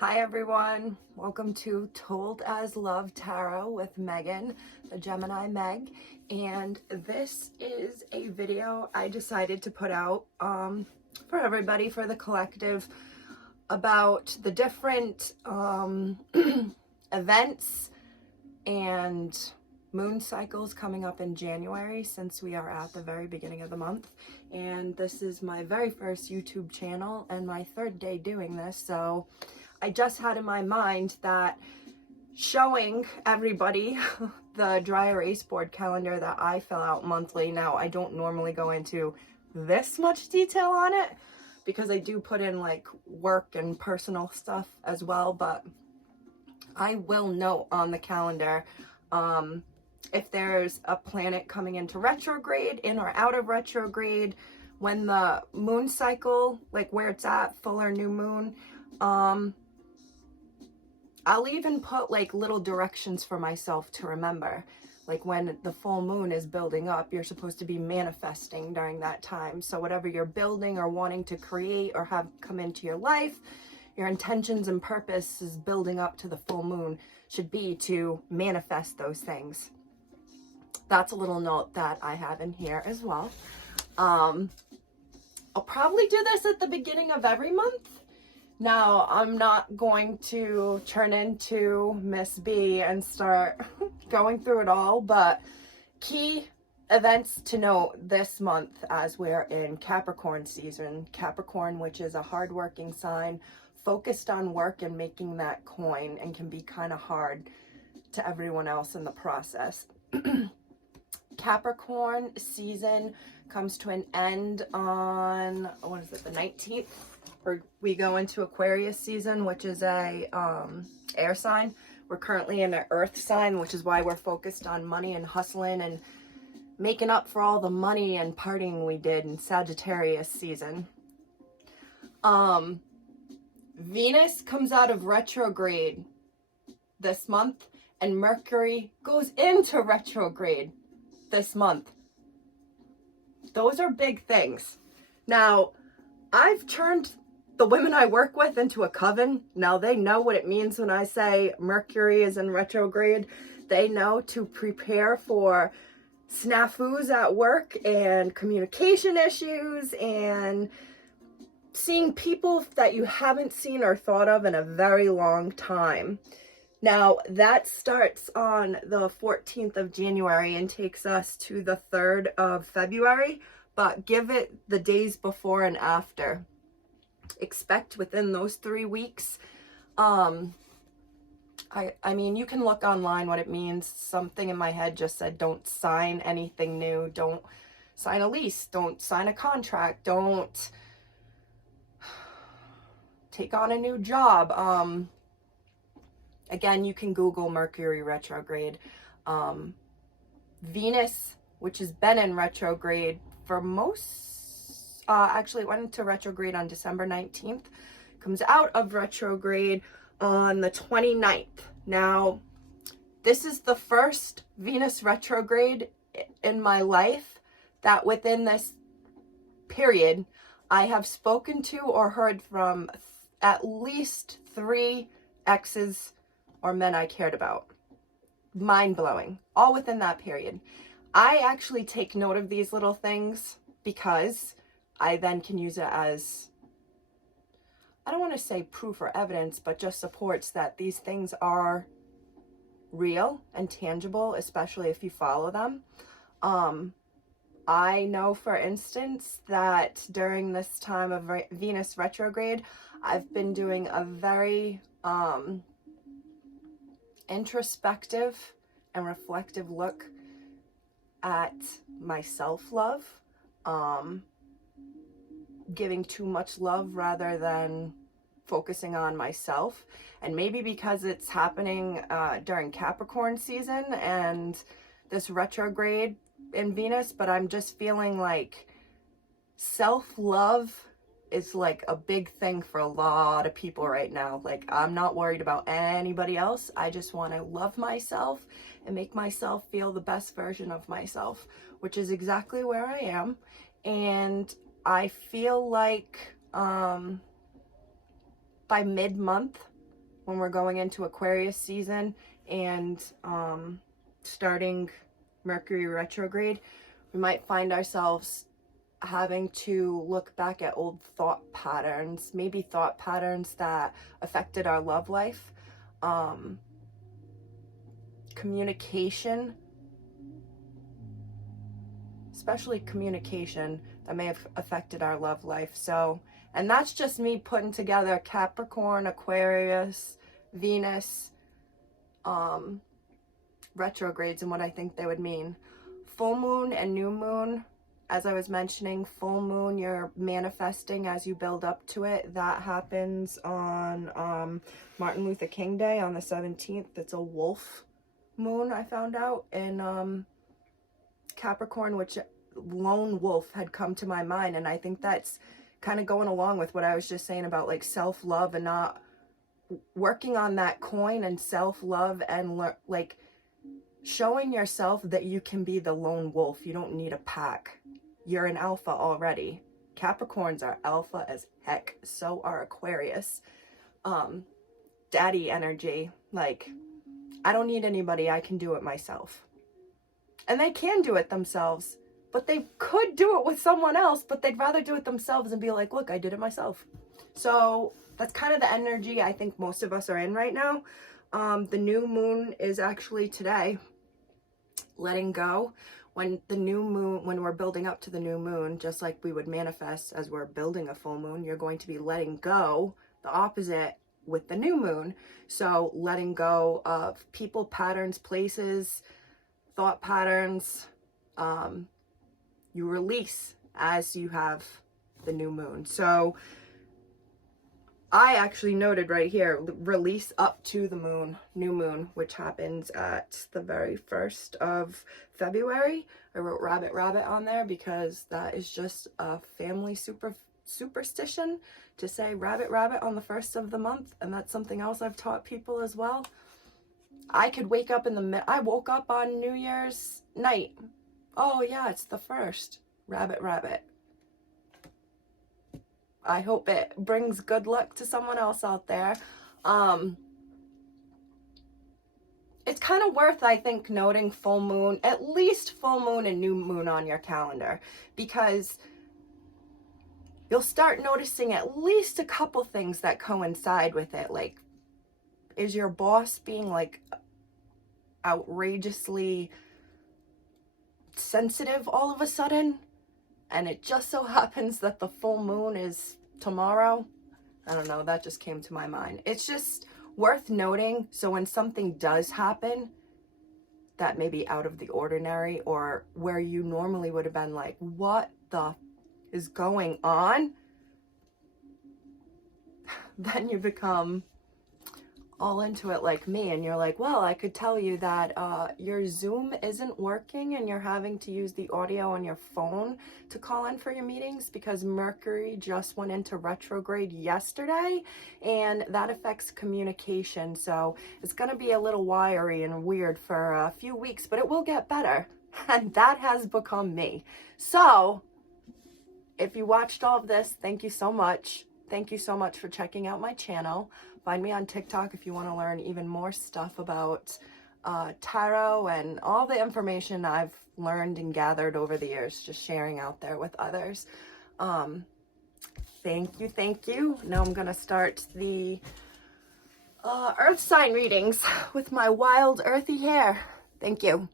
Hi everyone, welcome to Told as Love Tarot with Megan, the Gemini Meg, and this is a video I decided to put out for everybody, for the collective, about the different events and moon cycles coming up in January, since we are at the very beginning of the month. And this is my very first YouTube channel and my third day doing this, so I just had in my mind that showing everybody the dry erase board calendar that I fill out monthly. Now, I don't normally go into this much detail on it because I do put in like work and personal stuff as well, but I will note on the calendar if there's a planet coming into retrograde, in or out of retrograde, when the moon cycle, like where it's at, full or new moon. I'll even put like little directions for myself to remember. Like when the full moon is building up, you're supposed to be manifesting during that time. So whatever you're building or wanting to create or have come into your life, your intentions and purpose is building up to the full moon should be to manifest those things. That's a little note that I have in here as well. I'll probably do this at the beginning of every month. Now, I'm not going to turn into Miss B and start going through it all, but key events to note this month as we're in Capricorn season. Capricorn, which is a hardworking sign, focused on work and making that coin, and can be kind of hard to everyone else in the process. Capricorn season comes to an end on, what is it, the 19th? We go into Aquarius season, which is a air sign. We're currently in an earth sign, which is why we're focused on money and hustling and making up for all the money and partying we did in Sagittarius season. Venus comes out of retrograde this month, and Mercury goes into retrograde this month. Those are big things. Now, I've turned the women I work with into a coven. Now they know what it means when I say Mercury is in retrograde. They know to prepare for snafus at work and communication issues and seeing people that you haven't seen or thought of in a very long time. Now that starts on the 14th of January and takes us to the 3rd of February, but give it the days before and after. Expect within those 3 weeks. I mean, you can look online what it means. Something in my head just said, don't sign anything new. Don't sign a lease. Don't sign a contract. Don't take on a new job. Again, you can Google Mercury retrograde. Venus, which has been in retrograde for most, actually it went into retrograde on December 19th, comes out of retrograde on the 29th. Now, this is the first Venus retrograde in my life that within this period, I have spoken to or heard from at least 3 exes or men I cared about. Mind-blowing. All within that period. I actually take note of these little things because I then can use it as, I don't want to say proof or evidence, but just supports that these things are real and tangible, especially if you follow them. I know, for instance, that during this time of Venus retrograde, I've been doing a very introspective and reflective look at my self-love, giving too much love rather than focusing on myself. And maybe because it's happening during Capricorn season and this retrograde in Venus, but I'm just feeling like self-love is like a big thing for a lot of people right now. Like, I'm not worried about anybody else. I just want to love myself and make myself feel the best version of myself, which is exactly where I am. And I feel like by mid-month, when we're going into Aquarius season and starting Mercury retrograde, we might find ourselves having to look back at old thought patterns, maybe thought patterns that affected our love life, communication, especially communication that may have affected our love life. So, and that's just me putting together Capricorn, Aquarius, Venus, retrogrades and what I think they would mean. Full moon and new moon, as I was mentioning, full moon, you're manifesting as you build up to it. That happens on Martin Luther King Day on the 17th. It's a wolf moon, I found out, in Capricorn, which lone wolf had come to my mind. And I think that's kind of going along with what I was just saying about like self-love and not working on that coin and self-love and like showing yourself that you can be the lone wolf. You don't need a pack. You're an alpha already. Capricorns are alpha as heck. So are Aquarius. Daddy energy. Like, I don't need anybody. I can do it myself. And they can do it themselves. But they could do it with someone else, but they'd rather do it themselves and be like, look, I did it myself. So that's kind of the energy I think most of us are in right now. The new moon is actually today. Letting go. When the new moon, when we're building up to the new moon, just like we would manifest as we're building a full moon, you're going to be letting go, the opposite with the new moon. So letting go of people, patterns, places, thought patterns, you release as you have the new moon. So I actually noted right here, release up to the moon, new moon, which happens at the very 1st of February. I wrote rabbit on there because that is just a family superstition to say rabbit on the 1st of the month. And that's something else I've taught people as well. I could wake up I woke up on New Year's night. Oh yeah, it's the 1st. Rabbit. I hope it brings good luck to someone else out there. It's kind of worth, I think, noting full moon, at least full moon and new moon on your calendar, because you'll start noticing at least a couple things that coincide with it. Like, is your boss being like outrageously sensitive all of a sudden? And it just so happens that the full moon is tomorrow. I don't know, that just came to my mind. It's just worth noting, so when something does happen that may be out of the ordinary, or where you normally would have been like, what the is going on? Then you become all into it like me, and you're like, well, I could tell you that your Zoom isn't working and you're having to use the audio on your phone to call in for your meetings because Mercury just went into retrograde yesterday, and that affects communication. So it's going to be a little wiry and weird for a few weeks, but it will get better. And that has become me. So if you watched all of this, thank you so much. Thank you so much for checking out my channel. Find me on TikTok if you want to learn even more stuff about tarot and all the information I've learned and gathered over the years, just sharing out there with others. Thank you. Now I'm going to start the earth sign readings with my wild earthy hair. Thank you.